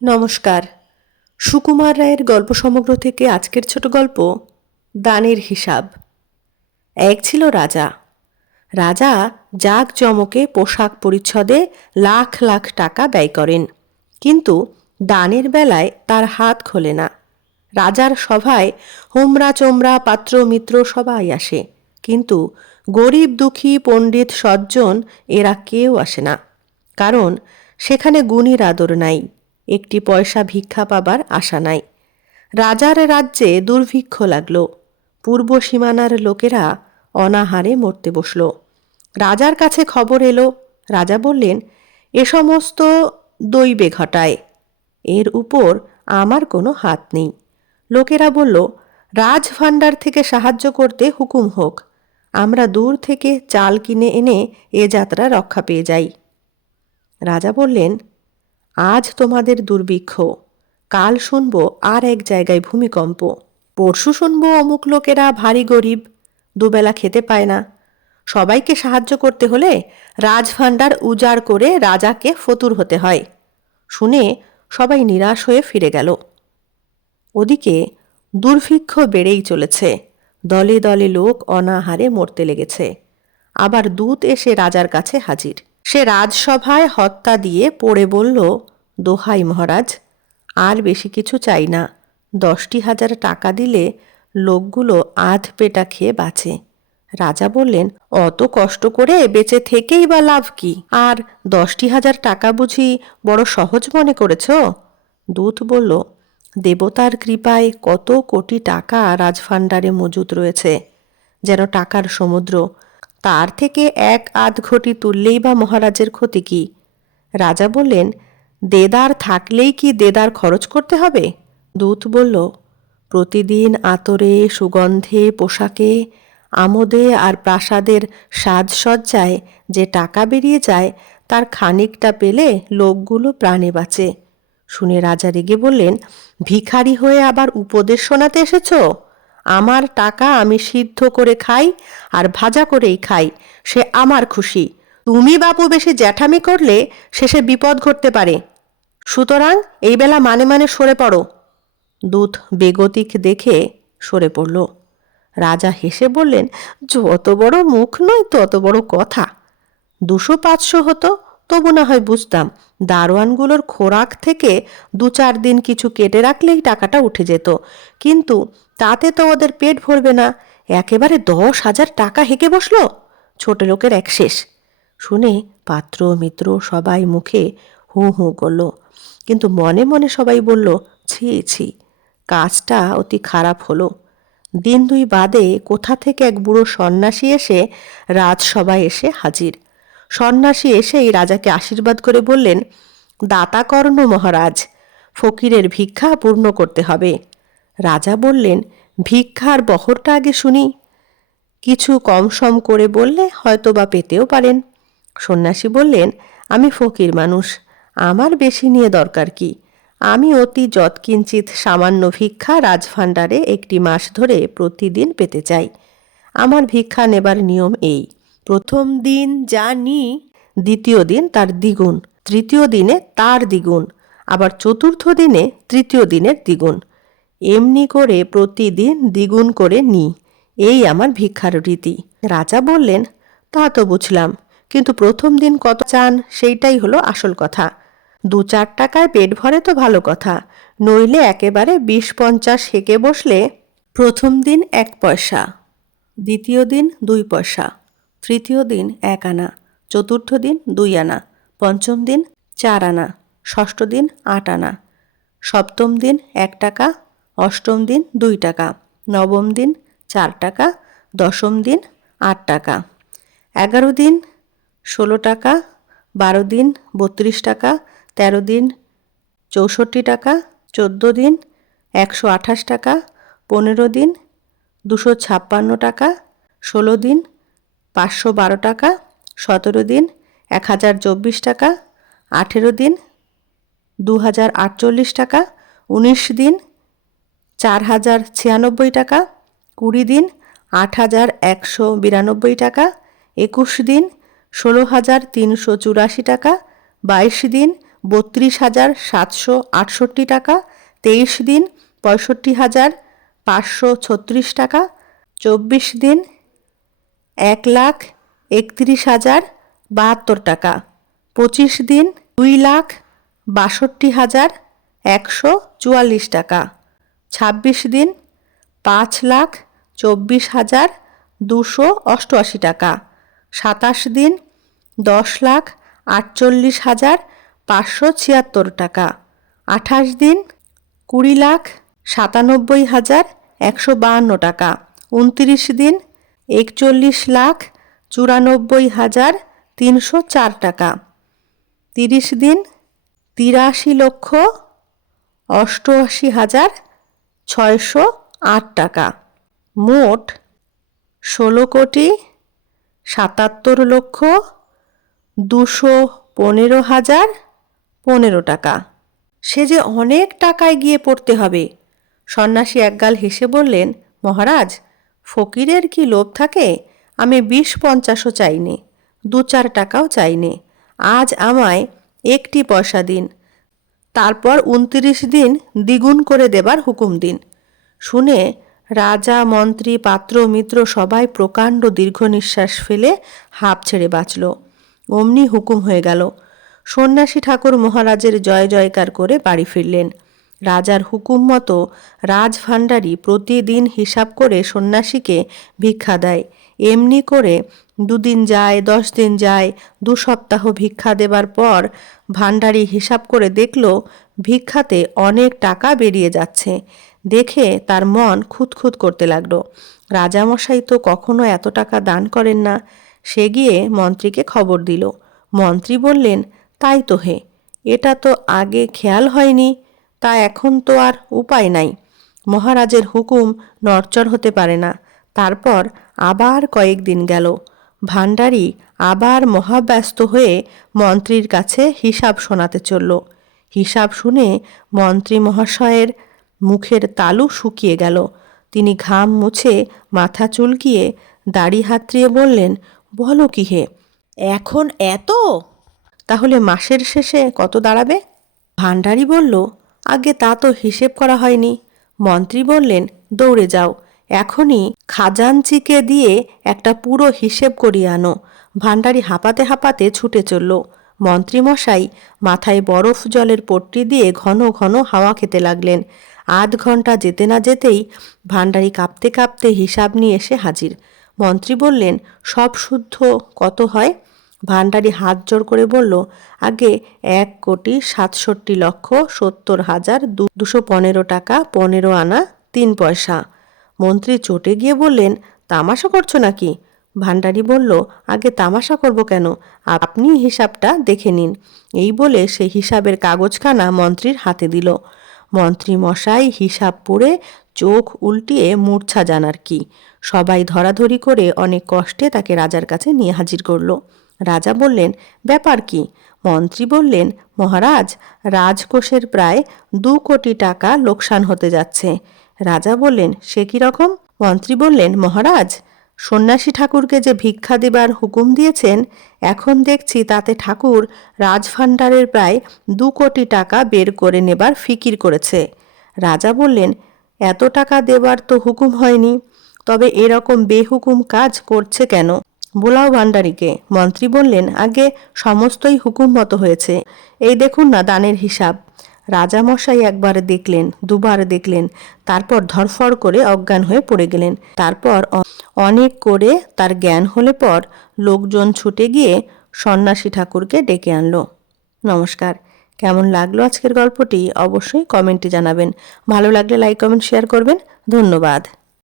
নমস্কার। সুকুমার রায়ের গল্প সমগ্র থেকে আজকের ছোট গল্প দানের হিসাব। এক ছিল রাজা। রাজা জাঁকজমকে পোশাক পরিচ্ছদে লাখ লাখ টাকা ব্যয় করেন, কিন্তু দানের বেলায় তার হাত খোলে না। রাজার সভায় হোমরা চোমরা পাত্র মিত্র সবাই আসে, কিন্তু গরিব দুঃখী পণ্ডিত সজ্জন এরা কেউ আসে না, কারণ সেখানে গুণীর আদর নাই, একটি পয়সা ভিক্ষা পাবার আশা নাই। রাজার রাজ্যে দুর্ভিক্ষ লাগল। পূর্ব সীমানার লোকেরা অনাহারে মরতে বসল। রাজার কাছে খবর এলো। রাজা বললেন, এ সমস্ত দৈবে ঘটায়, এর উপর আমার কোনো হাত নেই। লোকেরা বলল, রাজভাণ্ডার থেকে সাহায্য করতে হুকুম হোক, আমরা দূর থেকে চাল কিনে এনে এ যাত্রা রক্ষা পেয়ে যাই। রাজা বললেন, আজ তোমাদের দুর্ভিক্ষ, কাল শুনব আর এক জায়গায় ভূমিকম্প, পরশু শুনব অমুক লোকেরা ভারী গরিব, দুবেলা খেতে পায় না। সবাইকে সাহায্য করতে হলে রাজভাণ্ডার উজাড় করে রাজাকে ফতুর হতে হয়। শুনে সবাই নিরাশ হয়ে ফিরে গেল। ওদিকে দুর্ভিক্ষ বেড়েই চলেছে, দলে দলে লোক অনাহারে মরতে লেগেছে। আবার দূত এসে রাজার কাছে হাজির। সে রাজসভায় হত্যা দিয়ে পড়ে বলল, দোহাই মহারাজ, আর বেশি কিছু চাই না, 10,000 টাকা দিলে লোকগুলো আধ পেটা খেয়ে বাঁচে। রাজা বললেন, অত কষ্ট করে বেঁচে থেকেই বা লাভ কি? আর 10,000 টাকা বুঝি বড় সহজ মনে করেছ? দূত বলল, দেবতার কৃপায় কত কোটি টাকা রাজভাণ্ডারে মজুত রয়েছে, যেন টাকার সমুদ্র। তার থেকে এক আধ ঘটি তুললেই বা মহারাজের ক্ষতি কি? রাজা বললেন, দেদার থাকলেই কি দেদার খরচ করতে হবে? দূত বলল, প্রতিদিন আতরে সুগন্ধে পোশাকে আমোদে আর প্রাসাদের সাজসজ্জায় যে টাকা বেরিয়ে যায়, তার খানিকটা পেলে লোকগুলো প্রাণে বাঁচে। শুনে রাজা রেগে বললেন, ভিখারি হয়ে আবার উপদেশ শোনাতে এসেছ? আমার টাকা আমি সিদ্ধ করে খাই আর ভাজা করেই খাই, সে আমার খুশি। তুমি বাপু বেশি জ্যাঠামি করলে শেষে বিপদ ঘটতে পারে, সুতরাং এই বেলা মানে মানে সরে পড়ো। দূত বেগতিক দেখে সরে পড়ল। রাজা হেসে বললেন, যত বড় মুখ নয় তত বড় কথা। 200-500 হতো তবু না হয় বুঝতাম, দারোয়ানগুলোর খোরাক থেকে 2-4 দিন কিছু কেটে রাখলেই টাকাটা উঠে যেত, কিন্তু তাতে তো ওদের পেট ভরবে না, একেবারে 10,000 টাকা হেঁকে বসলো। ছোট লোকের এক শেষ। শুনে পাত্র মিত্র সবাই মুখে হু হু করল, কিন্তু মনে মনে সবাই বলল, ছি ছি, কাজটা অতি খারাপ হলো। দিন 2 বাদে কোথা থেকে এক বুড়ো সন্ন্যাসী এসে রাজসভায় এসে হাজির। সন্ন্যাসী এসেই রাজাকে আশীর্বাদ করে বললেন, দাতা কর্ণ মহারাজ, ফকিরের ভিক্ষা পূর্ণ করতে হবে। রাজা বললেন, ভিক্ষার বহরটা আগে শুনি, কিছু কম সম করে বললে হয়তো বা পেতেও পারেন। সন্ন্যাসী বললেন, আমি ফকির মানুষ, আমার বেশি নিয়ে দরকার কি? আমি অতি যৎকিঞ্চিত সামান্য ভিক্ষা রাজভাণ্ডারে 1 মাস ধরে প্রতিদিন পেতে চাই। আমার ভিক্ষা নেবার নিয়ম এই, প্রথম দিন যা নিই দ্বিতীয় দিন তার দ্বিগুণ, তৃতীয় দিনে তার দ্বিগুণ, আবার চতুর্থ দিনে তৃতীয় দিনের দ্বিগুণ, এমনি করে প্রতিদিন দ্বিগুণ করে নিই। এই আমার ভিক্ষার রীতি। রাজা বললেন, তা তো বুঝলাম, কিন্তু প্রথম দিন কত চান সেইটাই হলো আসল কথা। 2-4 টাকায় পেট ভরে তো ভালো কথা, নইলে একেবারে 20-50 হেঁকে বসলে প্রথম দিন 1 পয়সা, দ্বিতীয় দিন 2 পয়সা, তৃতীয় দিন 1 আনা, চতুর্থ দিন 2 আনা, পঞ্চম দিন 4 আনা, ষষ্ঠ দিন 8 আনা, সপ্তম দিন 1 টাকা, অষ্টম দিন 2 টাকা, নবম দিন 4 টাকা, দশম দিন 8 টাকা, 11 দিন 16 টাকা, 12 দিন 32 টাকা, 13 দিন 64 টাকা, 14 দিন 128 টাকা, 15 দিন 256 টাকা, 16 দিন 512 টাকা, 17 দিন 1024 টাকা, 18 দিন 2048 টাকা, 19 দিন 4096 টাকা, 20 দিন 8192 টাকা, 21 দিন 16384 টাকা, 22 দিন 32,768 টাকা, 23 দিন 65,536 টাকা, 24 দিন 1,31,072 টাকা, 25 দিন 2,62,144 টাকা, 26 দিন 5,24,288 টাকা, 27 দিন 10,48,576 টাকা, 28 দিন 20,97,152 টাকা, 29 দিন 41,94,304 টাকা, 30 দিন 83,88,608 টাকা, মোট 16,77,215,015 টাকা। সে যে অনেক টাকায় গিয়ে পড়তে হবে। সন্ন্যাসী একগাল হেসে বললেন, মহারাজ, ফকিরের কি লোভ থাকে? আমি 20-50ও চাইনি, 2-4 টাকাও চাইনি। আজ আমায় 1টি পয়সা দিন, তারপর 29 দিন দ্বিগুণ করে দেবার হুকুম দিন। শুনে রাজা, মন্ত্রী, পাত্র, মিত্র সবাই প্রকাণ্ড দীর্ঘ নিঃশ্বাস ফেলে হাঁপ ছেড়ে বাঁচল। অমনি হুকুম হয়ে গেল। সন্ন্যাসী ঠাকুর মহারাজের জয় জয়কার করে বাড়ি ফিরলেন। রাজার হুকুম মতো রাজভাণ্ডারী প্রতিদিন হিসাব করে সন্ন্যাসীকে ভিক্ষা দেয়। এমনি করে 2 দিন যায়, 10 দিন যায়, 2 সপ্তাহ ভিক্ষা দেবার পর ভাণ্ডারী হিসাব করে দেখল ভিক্ষাতে অনেক টাকা বেরিয়ে যাচ্ছে। দেখে তার মন খুঁতখুত করতে লাগলো। রাজামশাই তো কখনো এত টাকা দান করেন না। সে গিয়ে মন্ত্রীকে খবর দিল। মন্ত্রী বললেন, তাই তো হে, এটা তো আগে খেয়াল হয়নি, তা এখন তো আর উপায় নাই। মহারাজের হুকুম নড়চড় হতে পারে না। তারপর আবার কয়েকদিন গেল। ভাণ্ডারী আবার মহাব্যস্ত হয়ে মন্ত্রীর কাছে হিসাব শোনাতে চলল। হিসাব শুনে মন্ত্রী মহাশয়ের মুখের তালু শুকিয়ে গেল। তিনি ঘাম মুছে মাথা চুলকিয়ে দাড়ি হাতড়িয়ে বললেন, বলো কি হে, এখন এত? তাহলে মাসের শেষে কত দাঁড়াবে? ভাণ্ডারী বলল, আগে তা তো হিসেব করা হয়নি। মন্ত্রী বললেন, দৌড়ে যাও, এখনই খাজাঞ্চিকে দিয়ে একটা পুরো হিসেব করিয়ে আনো। ভাণ্ডারী হাঁপাতে হাঁপাতে ছুটে চলল। মন্ত্রীমশাই মাথায় বরফ জলের পট্টি দিয়ে ঘন ঘন হাওয়া খেতে লাগলেন। আধ ঘন্টা যেতে না যেতেই ভাণ্ডারী কাঁপতে কাঁপতে হিসাব নিয়ে এসে হাজির। মন্ত্রী বললেন, সব শুদ্ধ কত হয়? ভাণ্ডারী হাত জোড় করে বলল, আগে 1,70,70,215 টাকা 15 আনা 3 পয়সা। মন্ত্রী চটে গিয়ে বললেন, তামাশা করছো নাকি? ভাণ্ডারী বলল, আগে তামাশা করব কেন, আপনি হিসাবটা দেখে নিন। এই বলে সে হিসাবের কাগজখানা মন্ত্রীর হাতে দিল। মন্ত্রী মশাই হিসাব পড়ে চোখ উল্টিয়ে মূর্ছা যান আর কি। সবাই ধরাধরি করে অনেক কষ্টে তাকে রাজার কাছে নিয়ে হাজির করল। রাজা বললেন, ব্যাপার কি? মন্ত্রী বললেন, মহারাজ, রাজকোষের প্রায় 2 কোটি টাকা লোকসান হতে যাচ্ছে। রাজা বললেন, সে কি রকম? মন্ত্রী বললেন, মহারাজ, সন্ন্যাসী ঠাকুরকে যে ভিক্ষা দেবার হুকুম দিয়েছেন, এখন দেখছি তাতে ঠাকুর রাজভাণ্ডারের প্রায় 2 কোটি টাকা বের করে নেবার ফিকির করেছে। রাজা বললেন, এত টাকা দেবার তো হুকুম হয়নি, তবে এরকম বেহুকুম কাজ করছে কেন? বোলাও ভাণ্ডারীকে। মন্ত্রী বললেন, আগে সমস্তই হুকুম মতো হয়েছে, এই দেখুন না দানের হিসাব। রাজামশাই একবার দেখলেন, দুবার দেখলেন, তারপর ধরফড় করে অজ্ঞান হয়ে পড়ে গেলেন। তারপর অনেক করে তার জ্ঞান হলে পর লোকজন ছুটে গিয়ে সন্ন্যাসী ঠাকুরকে ডেকে আনলো। নমস্কার। কেমন লাগলো আজকের গল্পটি অবশ্যই কমেন্টে জানাবেন। ভালো লাগলে লাইক, কমেন্ট, শেয়ার করবেন। ধন্যবাদ।